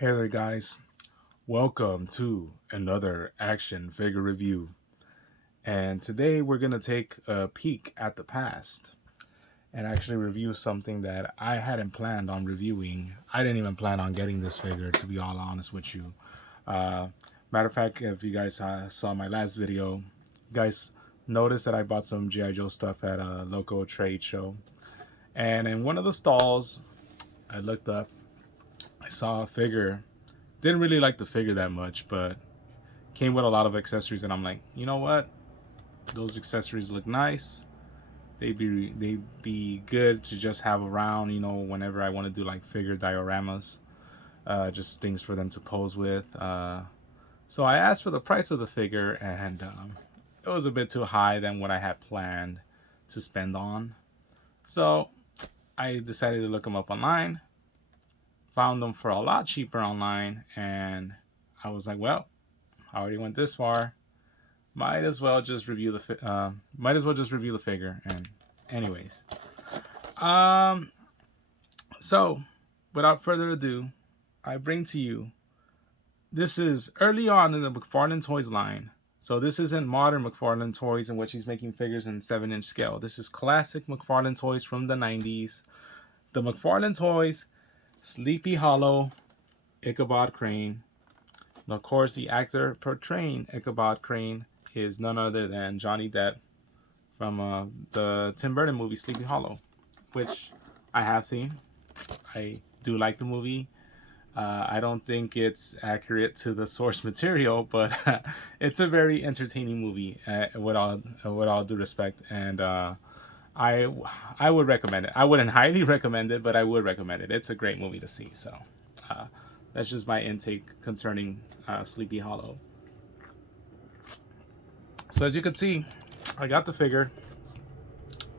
Hey there, guys. Welcome to another action figure review. And today we're going to take a peek at the past and actually review something that I hadn't planned on reviewing. I didn't even plan on getting this figure, to be all honest with you. Uh, Matter of fact, if you guys saw my last video, you guys noticed that I bought some G.I. Joe stuff at a local trade show. And in one of the stalls, I looked up, I saw a figure. Didn't really like the figure that much, but came with a lot of accessories, and I'm like, you know what? Those accessories look nice. They'd be good to just have around, whenever I want to do like figure dioramas, just things for them to pose with. So I asked for the price of the figure, and it was a bit too high than what I had planned to spend on. So I decided to look them up online. Found them for a lot cheaper online, and I was like, well, I already went this far. Might as well just review the figure. And anyways, so without further ado, I bring to you. This is early on in the McFarlane Toys line. So this isn't modern McFarlane Toys in which he's making figures in 7-inch scale. This is classic McFarlane Toys from the 90s. The McFarlane Toys Sleepy Hollow Ichabod Crane. And of course, the actor portraying Ichabod Crane is none other than Johnny Depp from the Tim Burton movie Sleepy Hollow, which I have seen. I do like the movie. I don't think it's accurate to the source material, but it's a very entertaining movie, with all due respect, and I would recommend it. I wouldn't highly recommend it, but I would recommend it. It's a great movie to see. So that's just my intake concerning Sleepy Hollow. So as you can see, I got the figure.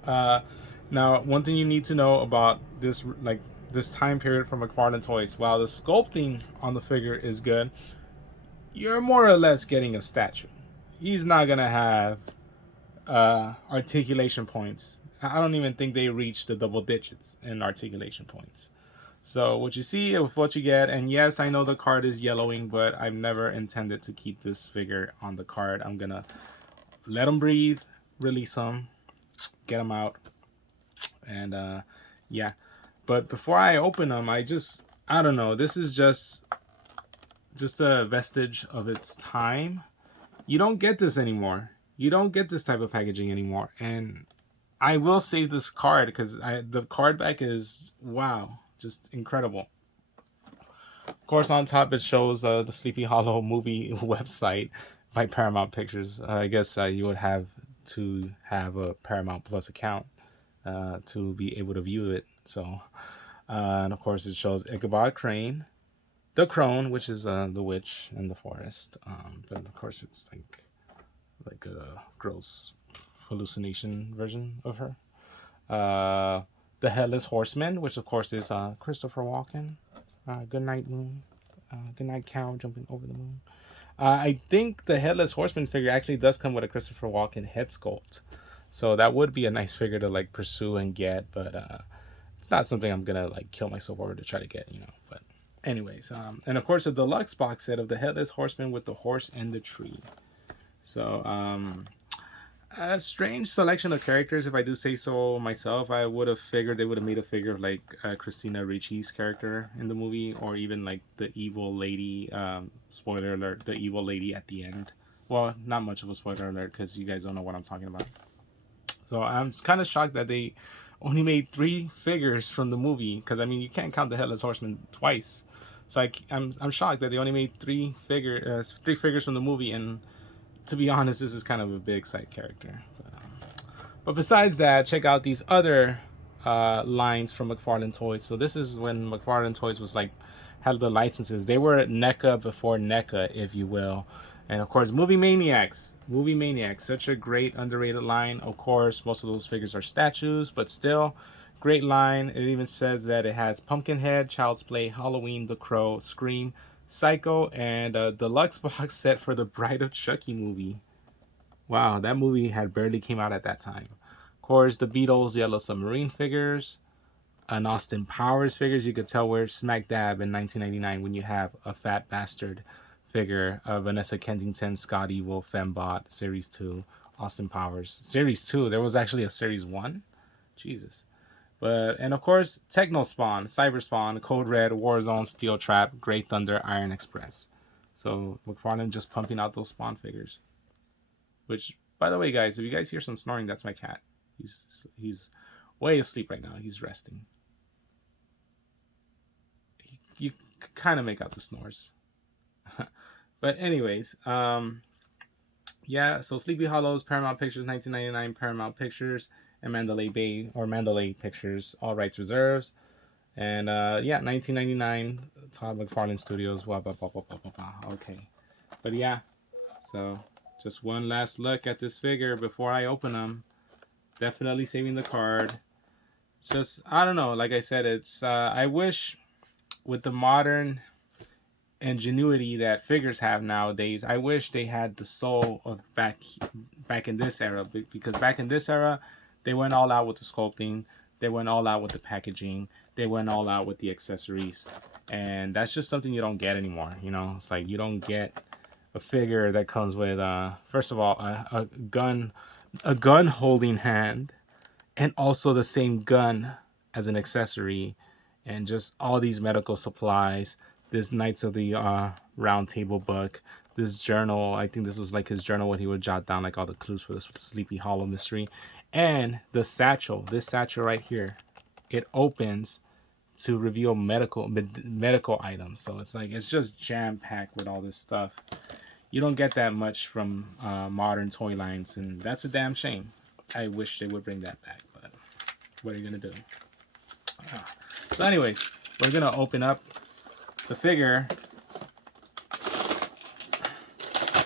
Now, one thing you need to know about this time period from McFarlane Toys, while the sculpting on the figure is good, you're more or less getting a statue. He's not gonna have articulation points. I don't even think they reach the double digits in articulation points. So what you see is what you get. And yes, I know the card is yellowing, but I've never intended to keep this figure on the card. I'm gonna let him breathe, release him, get him out, and yeah. But before I open them, I don't know. This is just a vestige of its time. You don't get this anymore. You don't get this type of packaging anymore. And I will save this card because the card back is, wow, just incredible. Of course, on top it shows the Sleepy Hollow movie website by Paramount Pictures. I guess you would have to have a Paramount Plus account to be able to view it. So, and of course it shows Ichabod Crane, the crone, which is the witch in the forest. But of course it's like a gross hallucination version of her. The Headless Horseman, which of course is Christopher Walken. Good night, moon. Good night, cow jumping over the moon. I think the Headless Horseman figure actually does come with a Christopher Walken head sculpt, so that would be a nice figure to like pursue and get. But it's not something I'm gonna like kill myself over to try to get, But anyways, and of course the deluxe box set of the Headless Horseman with the horse and the tree. So a strange selection of characters, if I do say so myself. I would have figured they would have made a figure of like Christina Ricci's character in the movie, or even like the evil lady. Spoiler alert: the evil lady at the end. Well, not much of a spoiler alert because you guys don't know what I'm talking about. So I'm kind of shocked that they only made 3 figures from the movie, because I mean you can't count the Headless Horseman twice. So I'm shocked that they only made 3 figures from the movie, and to be honest, this is kind of a big side character. But besides that, check out these other lines from McFarlane Toys. So this is when McFarlane Toys was like had the licenses. They were NECA before NECA, if you will. And of course, Movie Maniacs, such a great underrated line. Of course, most of those figures are statues, but still, great line. It even says that it has Pumpkinhead, Child's Play, Halloween, The Crow, Scream, Psycho, and a deluxe box set for the Bride of Chucky movie. Wow, that movie had barely came out at that time. Of course, the Beatles Yellow Submarine figures, an Austin Powers figures, you could tell we're smack dab in 1999 when you have a fat bastard figure of Vanessa Kensington, Scott Evil, Fembot, Series 2, Austin Powers. Series 2, there was actually a Series 1? Jesus. But, and of course, Techno Spawn, Cyber Spawn, Code Red, Warzone, Steel Trap, Great Thunder, Iron Express. So McFarlane just pumping out those Spawn figures. Which, by the way, guys, if you guys hear some snoring, that's my cat. He's way asleep right now. He's resting. You kind of make out the snores. But anyways, yeah. So Sleepy Hollows, Paramount Pictures, 1999, Paramount Pictures, and Mandalay Bay or Mandalay Pictures, all rights reserved. And yeah, 1999, Todd McFarlane Studios. Blah, blah, blah, blah, blah, blah, blah. Okay, but yeah. So just one last look at this figure before I open them. Definitely saving the card. Just, I don't know. Like I said, it's I wish with the modern ingenuity that figures have nowadays, I wish they had the soul of back in this era, because back in this era they went all out with the sculpting, they went all out with the packaging, they went all out with the accessories, and that's just something you don't get anymore. You know, it's like you don't get a figure that comes with first of all a gun holding hand, and also the same gun as an accessory, and just all these medical supplies, this Knights of the Round Table book, this journal. I think this was like his journal, what he would jot down like all the clues for the Sleepy Hollow mystery, and the satchel. This satchel right here, it opens to reveal medical items. So it's like it's just jam packed with all this stuff. You don't get that much from modern toy lines, and that's a damn shame. I wish they would bring that back, but what are you gonna do? So anyways, we're gonna open up the figure,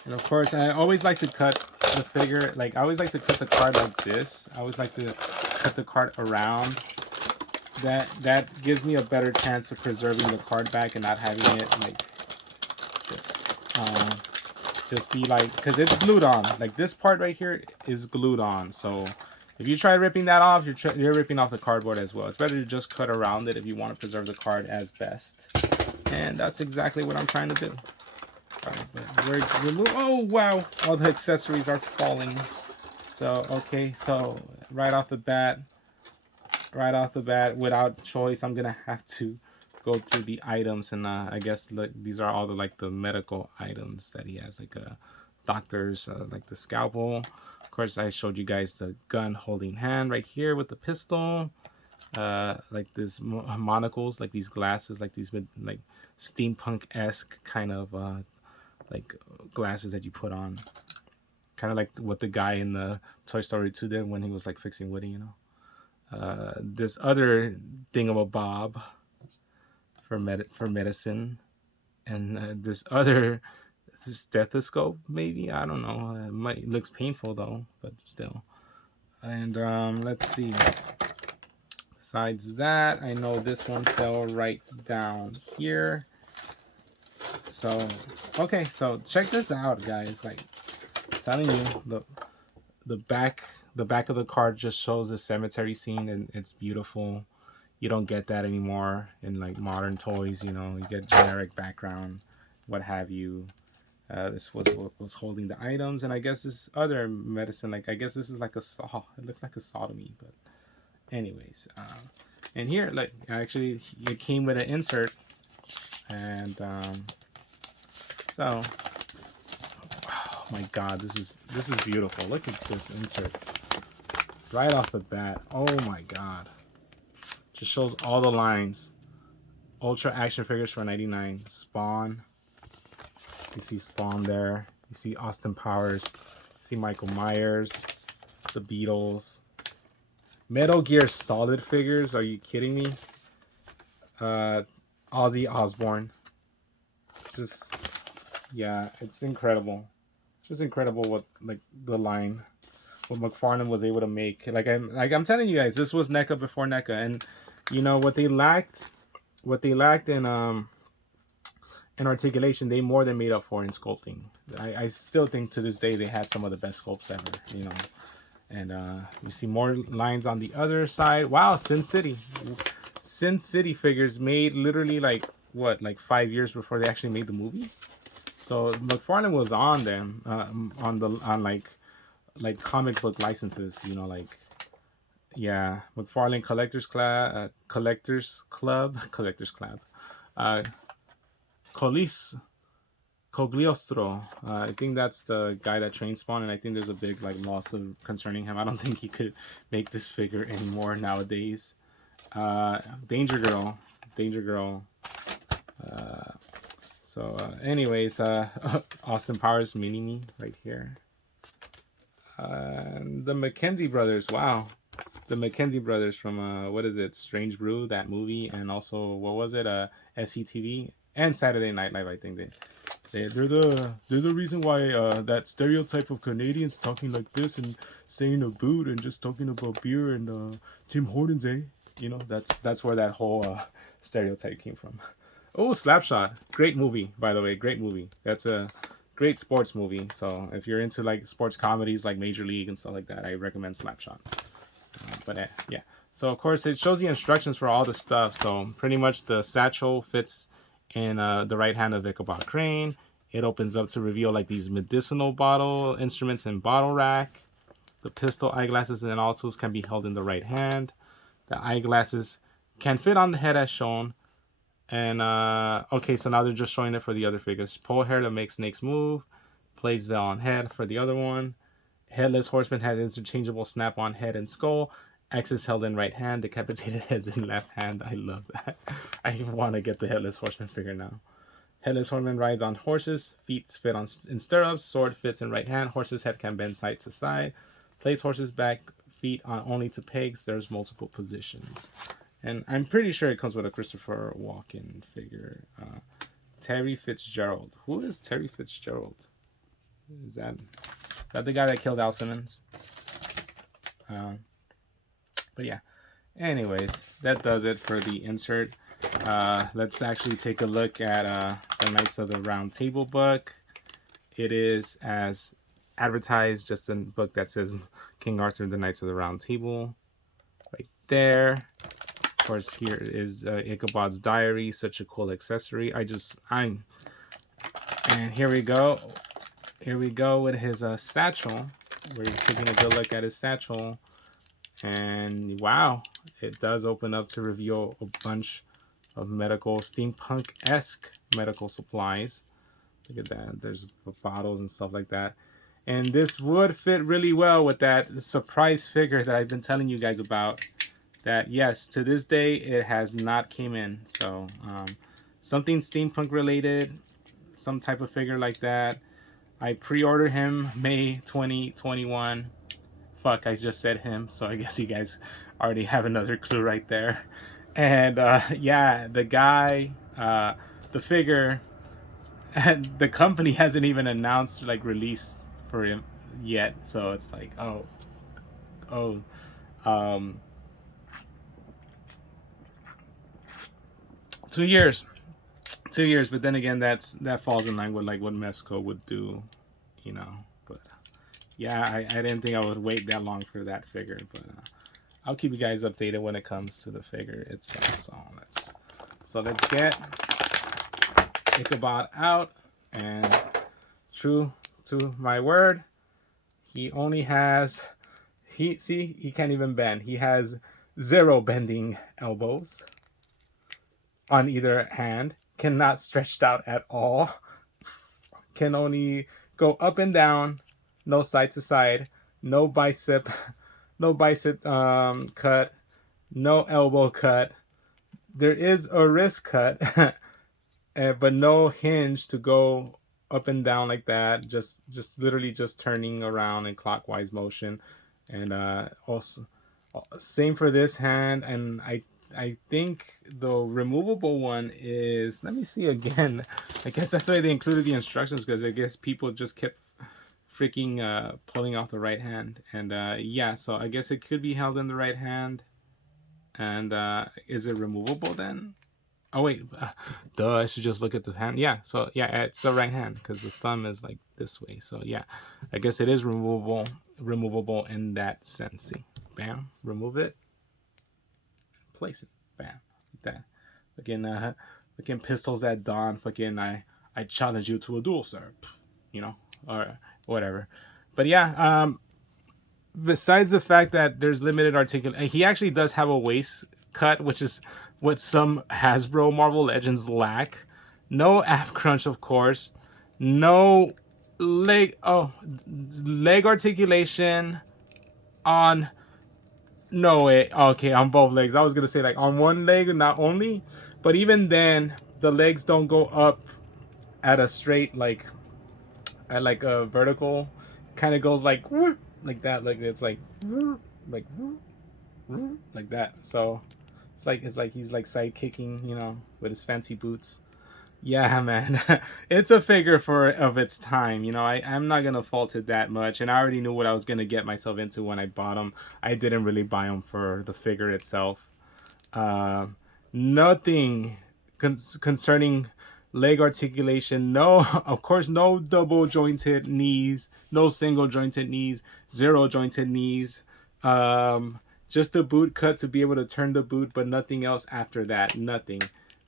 and of course I always like to cut the figure, like I always like to cut the card like this. I always like to cut the card around. That gives me a better chance of preserving the card back and not having it like just be like, because it's glued on. Like this part right here is glued on, so if you try ripping that off, you're ripping off the cardboard as well. It's better to just cut around it if you want to preserve the card as best. And that's exactly what I'm trying to do. All right, but we're oh wow, all the accessories are falling. So okay, so right off the bat, without choice, I'm gonna have to go through the items, and I guess look, these are all the medical items that he has, like a doctor's like the scalpel. Of course, I showed you guys the gun holding hand right here with the pistol. Like this monocles, like these glasses, like these like steampunk-esque kind of like glasses that you put on, kind of like what the guy in the Toy Story 2 did when he was like fixing Woody, you know. This other thingamabob for medicine, and this other stethoscope, maybe, I don't know. It looks painful though, but still. And let's see. Besides that, I know this one fell right down here. So okay, so check this out, guys. Like I'm telling you, the back of the card just shows a cemetery scene, and it's beautiful. You don't get that anymore in like modern toys. You know, you get generic background, what have you. This was what was holding the items, and I guess this other medicine, like I guess this is like a saw. It looks like a saw to me, but anyways, and here, like actually, it came with an insert, and so, oh my God, this is beautiful. Look at this insert right off the bat. Oh my God. Just shows all the lines. Ultra action figures for 99. Spawn. You see Spawn there. You see Austin Powers. You see Michael Myers. The Beatles. Metal Gear Solid figures. Are you kidding me? Ozzy Osbourne. It's just, yeah, it's incredible. It's just incredible what like the line, what McFarlane was able to make. Like I'm telling you guys, this was NECA before NECA, and you know what they lacked in articulation, they more than made up for in sculpting. I still think to this day they had some of the best sculpts ever, you know. And you see more lines on the other side. Wow, Sin City. Sin City figures made literally like what, like 5 years before they actually made the movie. So McFarlane was on them, on like comic book licenses, you know, like, yeah, McFarlane Collectors Club, uh, Colis Cogliostro. I think that's the guy that trained Spawn, and I think there's a big like lawsuit concerning him. I don't think he could make this figure anymore nowadays. Danger Girl, Danger Girl. Anyways, Austin Powers Mini Me right here. The McKenzie brothers. Wow, the McKenzie brothers from what is it? Strange Brew, that movie, and also what was it? SCTV and Saturday Night Live. I think they're the reason why that stereotype of Canadians talking like this and saying a boot and just talking about beer and Tim Hortons, eh? You know, that's where that whole stereotype came from. Oh, Slapshot, great movie, by the way, great movie. That's a great sports movie. So if you're into like sports comedies like Major League and stuff like that, I recommend Slapshot. Yeah. So of course it shows the instructions for all the stuff. So pretty much the satchel fits in the right hand of Ichabod Crane. It opens up to reveal like these medicinal bottle instruments and bottle rack. The pistol, eyeglasses, and all tools can be held in the right hand. The eyeglasses can fit on the head as shown. And okay, so now they're just showing it for the other figures. Pole hair to make snakes move. Plates veil on head for the other one. Headless horseman has interchangeable snap-on head and skull. Axes held in right hand. Decapitated heads in left hand. I love that. I want to get the headless horseman figure now. Headless horseman rides on horses. Feet fit in stirrups. Sword fits in right hand. Horse's head can bend side to side. Place horse's back feet on only to pegs. There's multiple positions. And I'm pretty sure it comes with a Christopher Walken figure. Terry Fitzgerald. Who is Terry Fitzgerald? Is that the guy that killed Al Simmons? But yeah. Anyways, that does it for the insert. Let's actually take a look at the Knights of the Round Table book. It is as advertised, just a book that says King Arthur and the Knights of the Round Table. Right there. Of course, here is Ichabod's diary, such a cool accessory. And here we go. Here we go with his satchel. We're taking a good look at his satchel. And wow, it does open up to reveal a bunch of medical, steampunk-esque medical supplies. Look at that. There's bottles and stuff like that. And this would fit really well with that surprise figure that I've been telling you guys about. That, yes, to this day, it has not came in. So, something steampunk related, some type of figure like that. I pre-ordered him May 2021. Fuck, I just said him. So I guess you guys already have another clue right there. And, yeah, the guy, the figure, and the company hasn't even announced, like, release for him yet. So it's like, oh, 2 years, but then again, that falls in line with like what Mesco would do, you know. But yeah, I didn't think I would wait that long for that figure, but I'll keep you guys updated when it comes to the figure itself. So let's get Ichabod out, and true to my word, he only has he can't even bend. He has 0 bending elbows on either hand, cannot stretched out at all, can only go up and down, no side to side, no bicep cut, no elbow cut. There is a wrist cut, but no hinge to go up and down like that. Just literally just turning around in clockwise motion. And also same for this hand. And I think the removable one is, let me see again. I guess that's why they included the instructions, because I guess people just kept freaking pulling off the right hand. And yeah, so I guess it could be held in the right hand. And is it removable then? Oh wait, duh, I should just look at the hand. Yeah, so yeah, it's the right hand because the thumb is like this way. So yeah, I guess it is removable in that sense. See, bam, remove it. Place it. Bam. that. Fucking fucking pistols at dawn. Fucking I challenge you to a duel, sir. You know, or whatever. But yeah, besides the fact that there's limited articulation, he actually does have a waist cut, which is what some Hasbro Marvel Legends lack. No ab crunch, of course. No leg articulation on no way. Okay, on both legs. I was gonna say like on one leg, not only, but even then, the legs don't go up at a straight at like a vertical. Kind of goes like that. Like it's like like that. So it's like he's like side kicking, you know, with his fancy boots. Yeah, man, it's a figure of its time. You know, I'm not gonna fault it that much, and I already knew what I was gonna get myself into when I bought him. I didn't really buy him for the figure itself. Uh, Nothing concerning leg articulation. No, of course, no double jointed knees, no single jointed knees, zero jointed knees. Just a boot cut to be able to turn the boot, but nothing else after that. Nothing.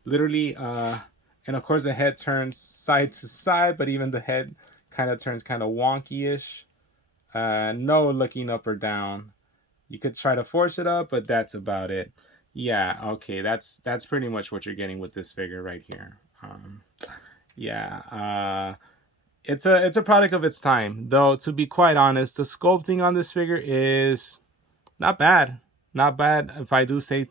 Literally, and of course the head turns side to side, but even the head kind of turns kind of wonky-ish. No looking up or down. You could try to force it up, but that's about it. Yeah, okay, that's pretty much what you're getting with this figure right here. Yeah, it's a product of its time, though. To be quite honest, the sculpting on this figure is not bad, not bad. If I do say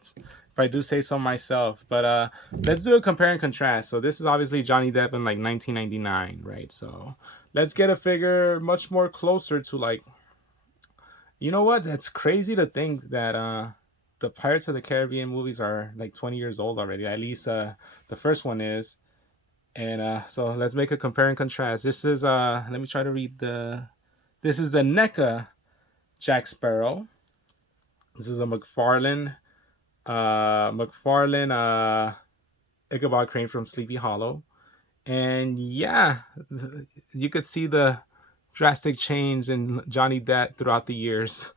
so myself. But let's do a compare and contrast. So this is obviously Johnny Depp in like 1999, right? So let's get a figure much more closer to like, you know what? That's crazy to think that the Pirates of the Caribbean movies are like 20 years old already. At least the first one is. And so let's make a compare and contrast. This is let me try to read this is a NECA Jack Sparrow. This is a McFarlane Ichabod Crane from Sleepy Hollow. And yeah, you could see the drastic change in Johnny Depp throughout the years.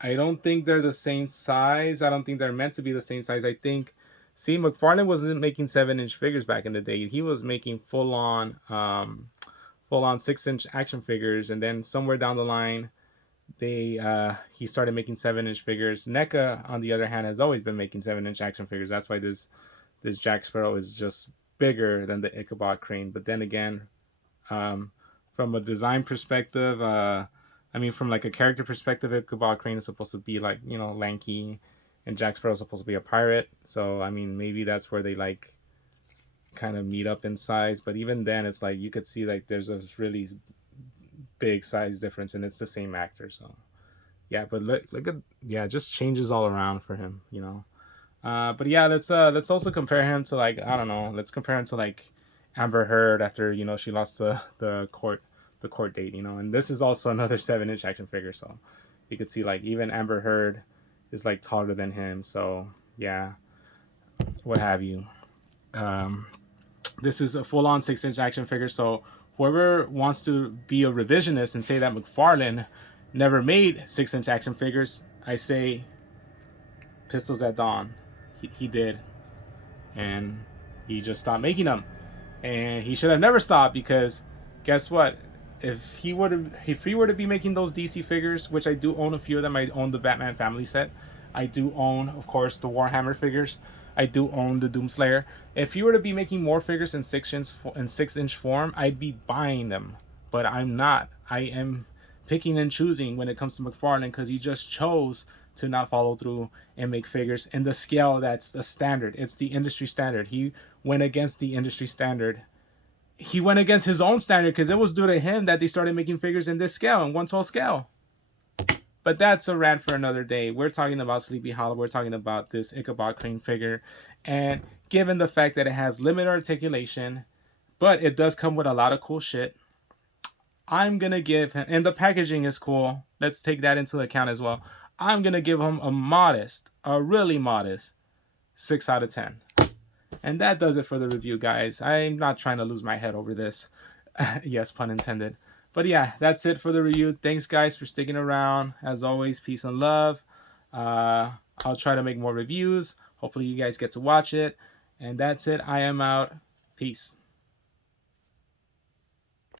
I don't think they're the same size. I don't think they're meant to be the same size. I think, see, McFarlane wasn't making 7-inch figures back in the day. He was making full on 6-inch action figures, and then somewhere down the line, he started making 7-inch figures. NECA, on the other hand, has always been making 7-inch action figures. That's why this Jack Sparrow is just bigger than the Ichabod Crane. But then again, from a design perspective, I mean, from like a character perspective, Ichabod Crane is supposed to be like, you know, lanky, and Jack Sparrow is supposed to be a pirate. So I mean, maybe that's where they like kind of meet up in size. But even then, it's like you could see like there's a really big size difference, and it's the same actor. So yeah, but look at, yeah, it just changes all around for him, you know. But yeah, let's also compare him to like, I don't know, let's compare him to like Amber Heard after, you know, she lost the court date, you know. And this is also another 7-inch action figure, so you could see like even Amber Heard is like taller than him. So yeah, what have you. This is a full-on 6-inch action figure, so whoever wants to be a revisionist and say that McFarlane never made 6-inch action figures, I say Pistols at Dawn. He did, and he just stopped making them, and he should have never stopped, because guess what? If he were to be making those DC figures, which I do own a few of them, I own the Batman family set, I do own, of course, the Warhammer figures, I do own the Doomslayer. If he were to be making more figures in 6-inch form, I'd be buying them, but I'm not. I am picking and choosing when it comes to McFarlane, because he just chose to not follow through and make figures in the scale that's the standard. It's the industry standard. He went against the industry standard. He went against his own standard, because it was due to him that they started making figures in this scale, in 1/12 scale. But that's a rant for another day. We're talking about Sleepy Hollow. We're talking about this Ichabod Crane figure. And given the fact that it has limited articulation, but it does come with a lot of cool shit, I'm going to give him, and the packaging is cool. Let's take that into account as well. I'm going to give him a really modest 6 out of 10. And that does it for the review, guys. I'm not trying to lose my head over this. Yes, pun intended. But yeah, that's it for the review. Thanks, guys, for sticking around. As always, peace and love. I'll try to make more reviews. Hopefully you guys get to watch it. And that's it. I am out. Peace.